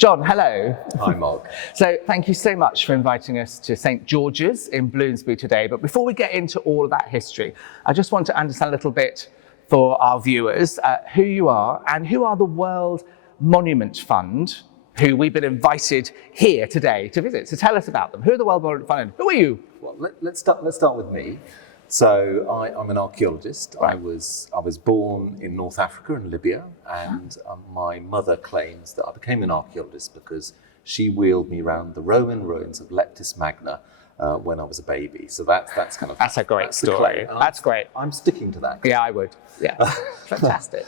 John, hello. Hi, Mark. So thank you so much for inviting us to St George's in Bloomsbury today. But before we get into all of that history, I just want to understand a little bit for our viewers who you are and who are the World Monument Fund, who we've been invited here today to visit. So tell us about them. Who are the World Monument Fund and who are you? Well, let's start with me. So I'm an archaeologist. Right. I was born in North Africa in Libya, and my mother claims that I became an archaeologist because she wheeled me around the Roman ruins of Leptis Magna when I was a baby. So that's kind of That's a great story. That's great. I'm sticking to that. Yeah, I would. Yeah, fantastic.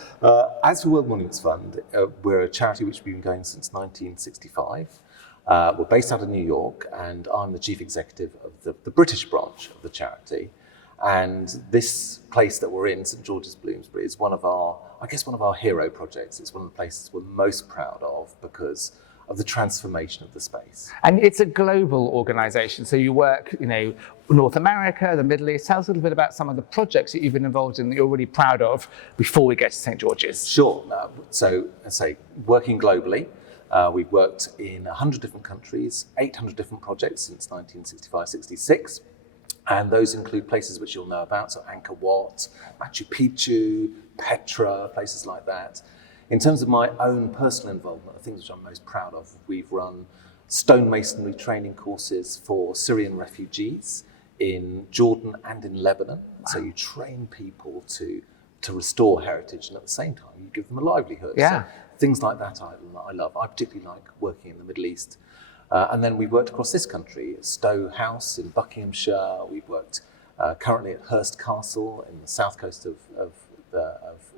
As for World Monuments Fund, we're a charity which we've been going since 1965. We're based out of New York, and I'm the chief executive of the British branch of the charity. And this place that we're in, St George's Bloomsbury, is one of our hero projects. It's one of the places we're most proud of because of the transformation of the space. And it's a global organisation, so you work, North America, the Middle East. Tell us a little bit about some of the projects that you've been involved in that you're really proud of before we get to St George's. Sure. So, let's say, working globally, we've worked in 100 different countries, 800 different projects since 1965-66. And those include places which you'll know about, so Angkor Wat, Machu Picchu, Petra, places like that. In terms of my own personal involvement, the things which I'm most proud of, we've run stonemasonry training courses for Syrian refugees in Jordan and in Lebanon. Wow. So you train people to restore heritage, and at the same time you give them a livelihood. Yeah. So things like that I love. I particularly like working in the Middle East. And then we've worked across this country, at Stowe House in Buckinghamshire. We've worked currently at Hurst Castle in the south coast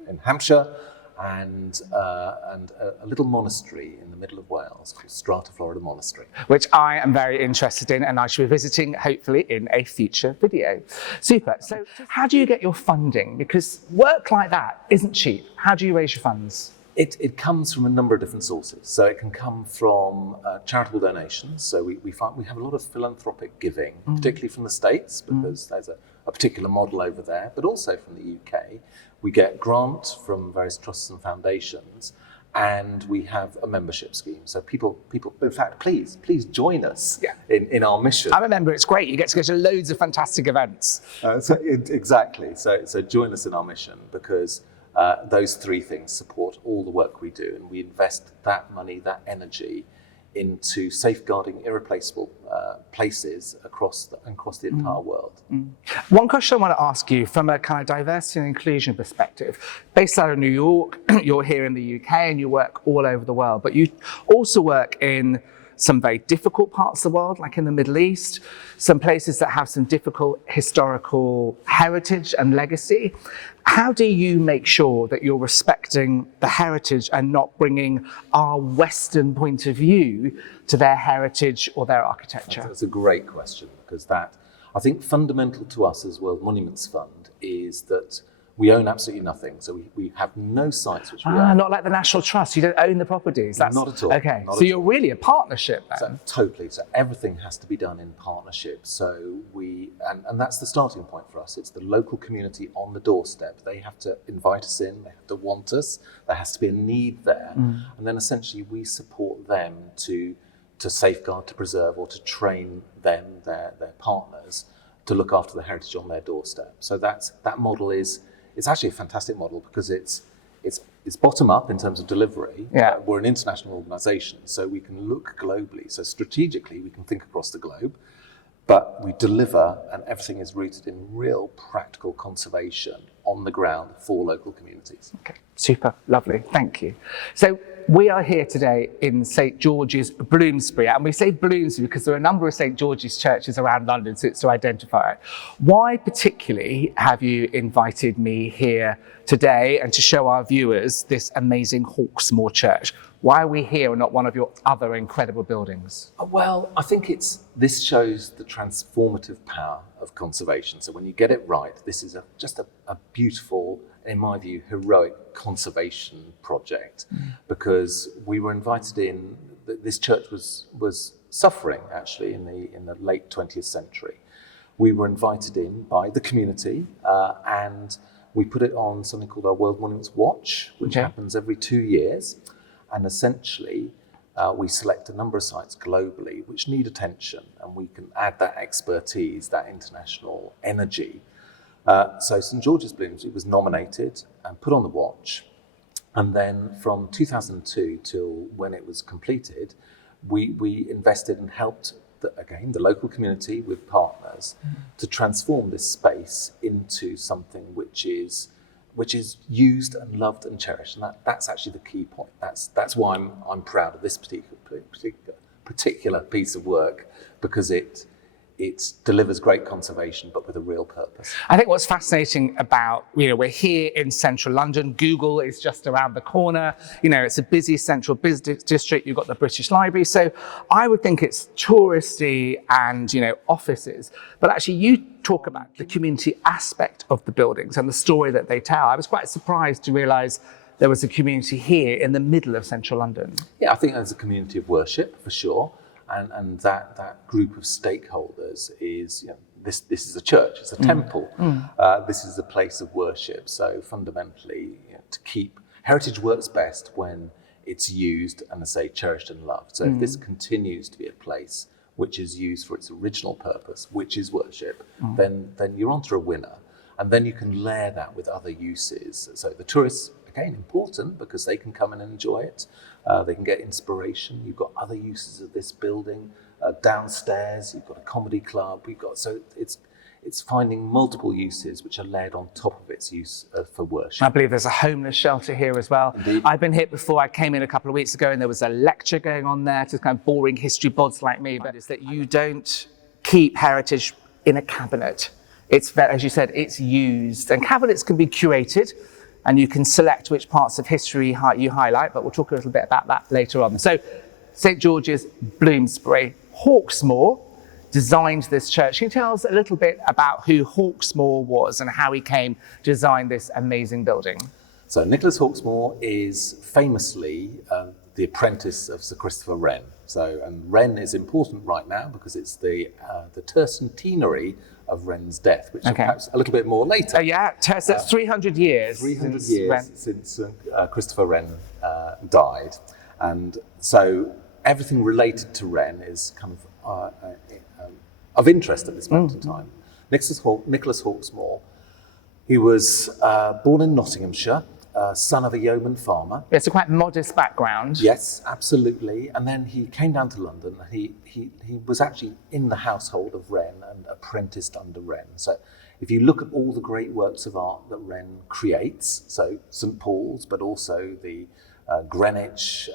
in Hampshire, and a little monastery in the middle of Wales called Strata Florida Monastery. Which I am very interested in, and I shall be visiting, hopefully, in a future video. Super. So how do you get your funding? Because work like that isn't cheap. How do you raise your funds? It comes from a number of different sources. So it can come from charitable donations. So we have a lot of philanthropic giving, particularly from the States, because there's a particular model over there, but also from the UK. We get grants from various trusts and foundations, and we have a membership scheme. So people, in fact, please join us in our mission. I'm a member, it's great. You get to go to loads of fantastic events. Exactly. So join us in our mission, because those three things support all the work we do, and we invest that money, that energy, into safeguarding irreplaceable places across the entire world. One question I want to ask you from a kind of diversity and inclusion perspective. Based out of New York, you're here in the UK and you work all over the world, but you also work in some very difficult parts of the world, like in the Middle East, some places that have some difficult historical heritage and legacy. How do you make sure that you're respecting the heritage and not bringing our Western point of view to their heritage or their architecture? That's a great question, because I think fundamental to us as World Monuments Fund is that we own absolutely nothing. So we have no sites which we own. Not like the National Trust. You don't own the properties. Not at all. Okay. Not so you're really a partnership then. So, totally. So everything has to be done in partnership. So and that's the starting point for us. It's the local community on the doorstep. They have to invite us in. They have to want us. There has to be a need there. And then essentially we support them to safeguard, to preserve, or to train them, their partners, to look after the heritage on their doorstep. So that model it's actually a fantastic model, because it's bottom up in terms of delivery. Yeah. We're an international organisation, so we can look globally. So strategically, we can think across the globe, but we deliver, and everything is rooted in real practical conservation on the ground for local communities. Okay, super, lovely, thank you. So we are here today in St George's, Bloomsbury, and we say Bloomsbury because there are a number of St George's churches around London, so it's to identify it. Why particularly have you invited me here today and to show our viewers this amazing Hawksmoor church? Why are we here and not one of your other incredible buildings? Well, I think this shows the transformative power of conservation. So when you get it right, this is just a beautiful, in my view, heroic conservation project, because we were invited in. This church was suffering actually in the late 20th century. We were invited in by the community, and we put it on something called our World Monuments Watch, which happens every 2 years. And essentially, we select a number of sites globally which need attention, and we can add that expertise, that international energy. So St George's Bloomsbury was nominated and put on the watch, and then from 2002 till when it was completed, we invested and helped the local community with partners to transform this space into something which is used and loved and cherished, and that's actually the key point. That's why I'm proud of this particular piece of work, because it delivers great conservation, but with a real purpose. I think what's fascinating about, we're here in central London. Google is just around the corner. It's a busy central business district. You've got the British Library. So I would think it's touristy and, offices. But actually you talk about the community aspect of the buildings and the story that they tell. I was quite surprised to realise there was a community here in the middle of central London. Yeah, I think there's a community of worship for sure. And that group of stakeholders is, this is a church, it's a temple. This is a place of worship. So fundamentally, to keep heritage works best when it's used and, I say, cherished and loved. So if this continues to be a place which is used for its original purpose, which is worship, then you're onto a winner. And then you can layer that with other uses. So the tourists, again, important because they can come and enjoy it. They can get inspiration. You've got other uses of this building. Downstairs, you've got a comedy club. So it's finding multiple uses which are layered on top of its use for worship. I believe there's a homeless shelter here as well. Indeed. I've been here before. I came in a couple of weeks ago and there was a lecture going on there to kind of boring history bods like me, but it's that you don't keep heritage in a cabinet. It's, as you said, it's used, and cabinets can be curated and you can select which parts of history you highlight, but we'll talk a little bit about that later on. So St George's Bloomsbury, Hawksmoor designed this church. Can you tell us a little bit about who Hawksmoor was and how he came to design this amazing building? So Nicholas Hawksmoor is famously the apprentice of Sir Christopher Wren. And Wren is important right now because it's the tercentenary of Wren's death, which is perhaps a little bit more later. That's 300 years. 300 years since Christopher Wren died. And so everything related to Wren is kind of interest at this moment in time. Nicholas Hawksmoor, he was born in Nottinghamshire, son of a yeoman farmer. It's a quite modest background. Yes, absolutely. And then he came down to London. He was actually in the household of Wren and apprenticed under Wren. So if you look at all the great works of art that Wren creates, so St Paul's, but also the Greenwich,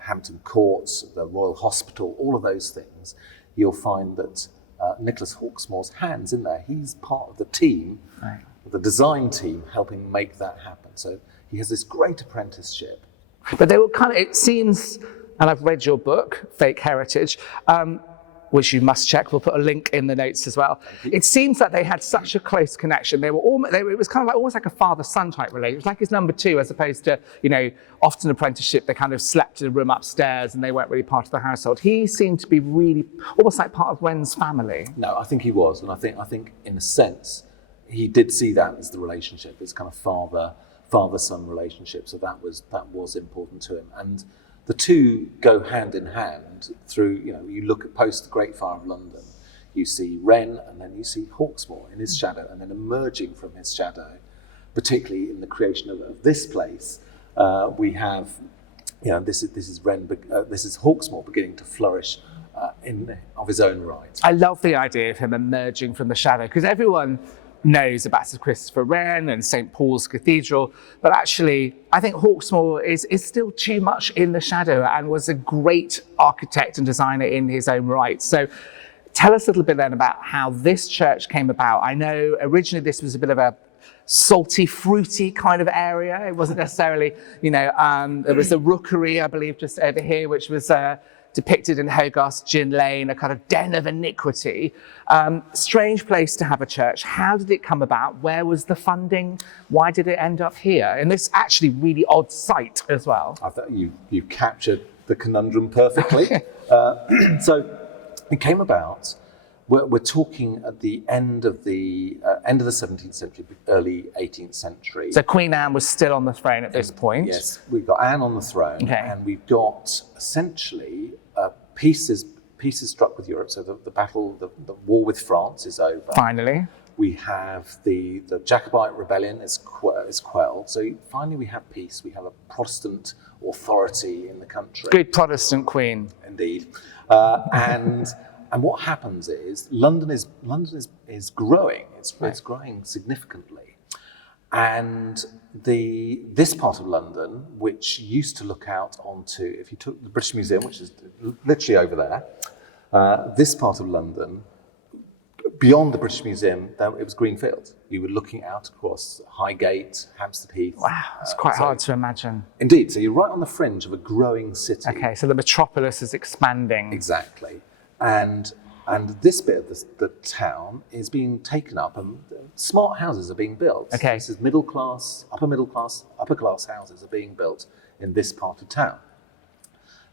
Hampton Courts, the Royal Hospital, all of those things, you'll find that Nicholas Hawksmoor's hand's in there. He's part of the team, the design team, helping make that happen. So he has this great apprenticeship. But they were it seems, and I've read your book, Fake Heritage, which you must check. We'll put a link in the notes as well. It seems that they had such a close connection. It was kind of almost like a father-son type relationship. It was like his number two, as opposed to, often apprenticeship, they kind of slept in a room upstairs and they weren't really part of the household. He seemed to be really almost like part of Wren's family. No, I think he was. And I think in a sense, he did see that as the relationship. It's kind of father-son relationship. So that was important to him. And the two go hand in hand through, you look at post the Great Fire of London, you see Wren and then you see Hawksmoor in his shadow, and then emerging from his shadow, particularly in the creation of this place, we have, this is Hawksmoor beginning to flourish of his own right. I love the idea of him emerging from the shadow, because everyone knows about Sir Christopher Wren and St Paul's Cathedral, but actually I think Hawksmoor is still too much in the shadow and was a great architect and designer in his own right. So tell us a little bit then about how this church came about. I know originally this was a bit of a salty, fruity kind of area. It wasn't necessarily, there was a rookery, I believe, just over here, which was depicted in Hogarth's Gin Lane, a kind of den of iniquity. Strange place to have a church. How did it come about? Where was the funding? Why did it end up here? In this actually really odd site as well. I thought you've captured the conundrum perfectly. So it came about we're talking at the end of the 17th century, early 18th century. So Queen Anne was still on the throne at this point. Yes, we've got Anne on the throne, Okay. and we've got essentially pieces struck with Europe. So the war with France is over. Finally. We have the Jacobite rebellion is quelled. So finally we have peace. We have a Protestant authority in the country. Good Protestant queen. Indeed. And what happens is London is growing. It's growing significantly. And this part of London, which used to look out onto, if you took the British Museum, which is literally over there, this part of London, beyond the British Museum, it was green fields. You were looking out across Highgate, Hampstead Heath. Wow, it's quite hard to imagine. Indeed, so you're right on the fringe of a growing city. Okay, so the metropolis is expanding. Exactly. And this bit of the town is being taken up, and smart houses are being built. Okay. This is middle class, upper class houses are being built in this part of town.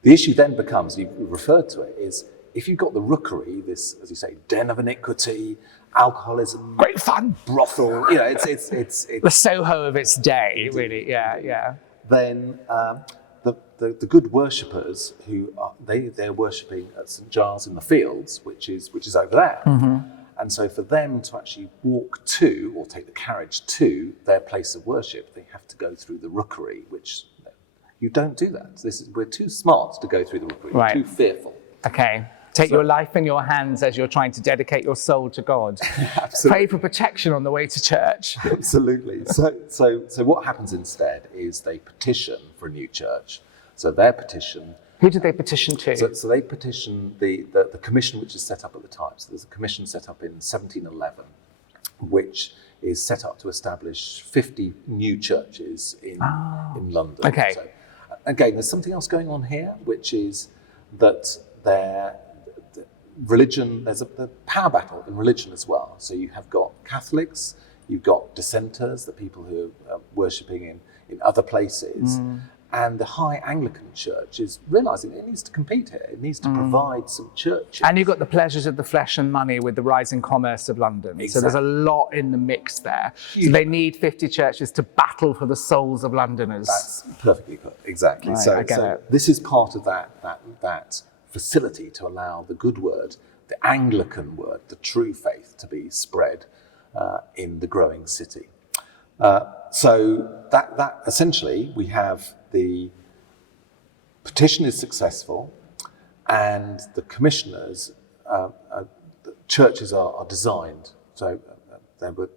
The issue then becomes, you referred to it, is if you've got the rookery, this, as you say, den of iniquity, alcoholism, Great fun. brothel, it's The Soho of its day, really. Yeah. then the good worshippers who are, they're worshipping at St Giles in the Fields, which is over there. Mm-hmm. And so for them to actually walk to or take the carriage to their place of worship, they have to go through the rookery, which you don't do that. We're too smart to go through the rookery. Right. We're too fearful. Okay. Take your life in your hands as you're trying to dedicate your soul to God. Absolutely. Pray for protection on the way to church. Absolutely. So what happens instead is they petition for a new church. So their petition. Who did they petition to? So they petition the commission which is set up at the time. So there's a commission set up in 1711, which is set up to establish 50 new churches in London. Okay. So, again, there's something else going on here, which is that religion, there's a power battle in religion as well. So you have got Catholics, you've got dissenters, the people who are worshipping in other places. And the High Anglican Church is realising it needs to compete here. It needs to provide some churches. And you've got the pleasures of the flesh and money with the rising commerce of London. Exactly. So there's a lot in the mix there. So they need 50 churches to battle for the souls of Londoners. That's perfectly put, exactly. Right, so I get it. this is part of that facility to allow the good word, the Anglican word, the true faith to be spread in the growing city. So that essentially we have the petition is successful, and the commissioners, the churches are designed. So there were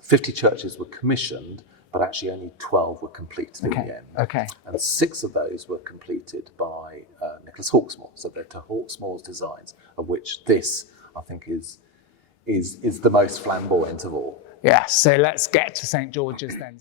50 churches were commissioned, but actually only 12 were completed in the end. Okay. And 6 of those were completed by Nicholas Hawksmoor. So they're to Hawksmoor's designs, of which this, I think, is the most flamboyant of all. Yeah, so let's get to St George's then.